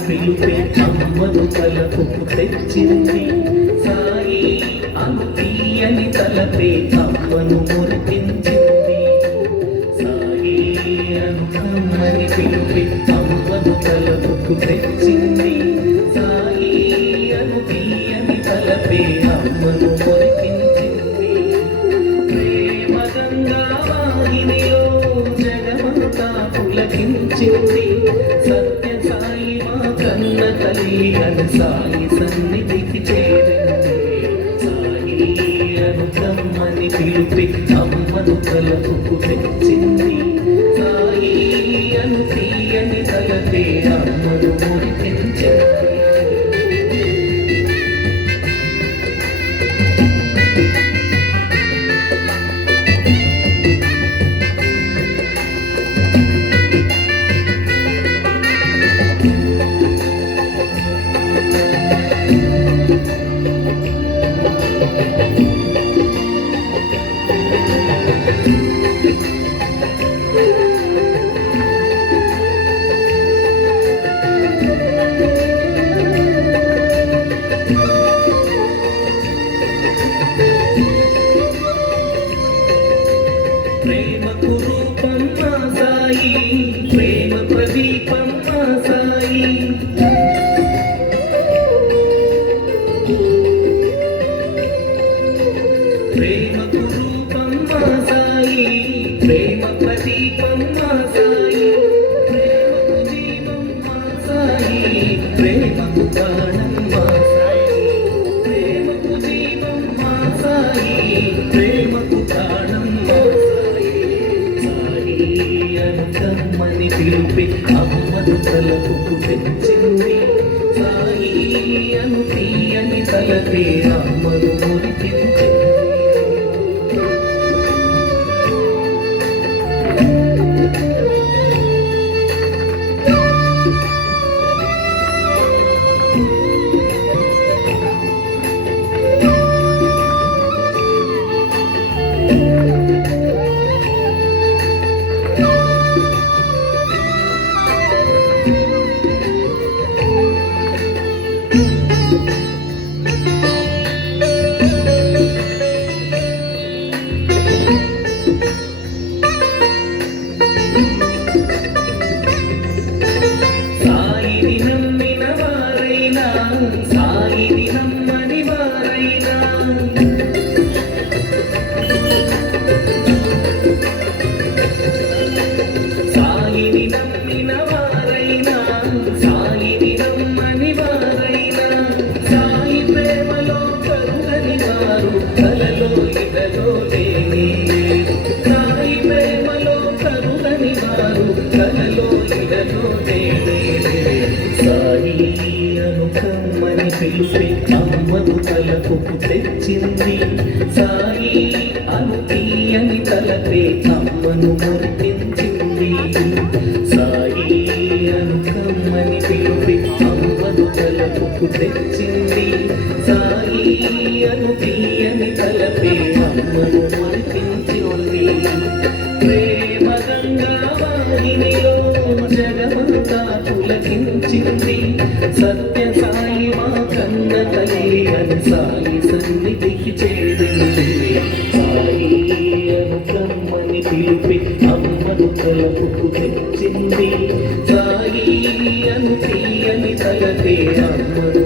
పిలుపే అమ్మను తలపుకు తెచ్చింది సాయి అనుతీయని తలపే అమ్మను మురిపించింది సాయి అనుకమ్మని పిలుపే అమ్మను తలపుకు తెచ్చింది సాయి అనుతీయని తలపే అమ్మను మురిపించింది ప్రేమ గంగా వాహినిలో జగమంతా పులకించింది సత్య సాయి కన్న తల్లి అని సాయి సన్నిధికి చేరింది సాయి అనుకమ్మని పిలిపి అమ్మను తలపుకు తెచ్చింది సాయి అను తీయని తలపే అమ్మను మురిపించింది ప్రేమకు రూపం మా సాయి ప్రేమ ప్రదీపం మా సాయి ప్రేమకు రూపం మా సాయి ప్రేమ ప్రదీపం మా సాయి ప్రేమకు జీవం మా సాయి ప్రేమకు ప్రాణం మా సాయి ప్రేమకు జీవం మా సాయి ప్రేమకు ప్రాణం అనుకమ్మని పిలిపి అమ్మను తలపుకు తెచ్చింది సాయి అను తీయని తలపే అమ్మను మురిపించింది సాయిని నమ్మిన వారైనా సాయిని నమ్మని వారైనా సాయిని నమ్మిన వారైనా సాయిని నమ్మని వారైనా సాయి ప్రేమలో కరుగని వారు కలలో ఇదలో లేని సాయి ప్రేమలో కరుగని వారు కలలో ఇదలో సాయి అనుకమ్మని పిలిపి అమ్మను తలపుకు తెచ్చింది సాయి అను తీయని తలపే అమ్మను మురిపించింది సాయి అనుకమ్మని పిలిపి అమ్మను తలపుకు తెచ్చింది సాయి అను తీయని తలపే అమ్మను మురిపించింది ప్రేమ గంగా వాహినిలో జగమంతా పులకించింది సత్య సాయి మా కన్న తల్లి అని సాయి సన్నిధికి చేరింది సాయి అనుకమ్మని పిలిపి అమ్మను తలపుకు తెచ్చింది సాయి అను తీయని తలపే అమ్మను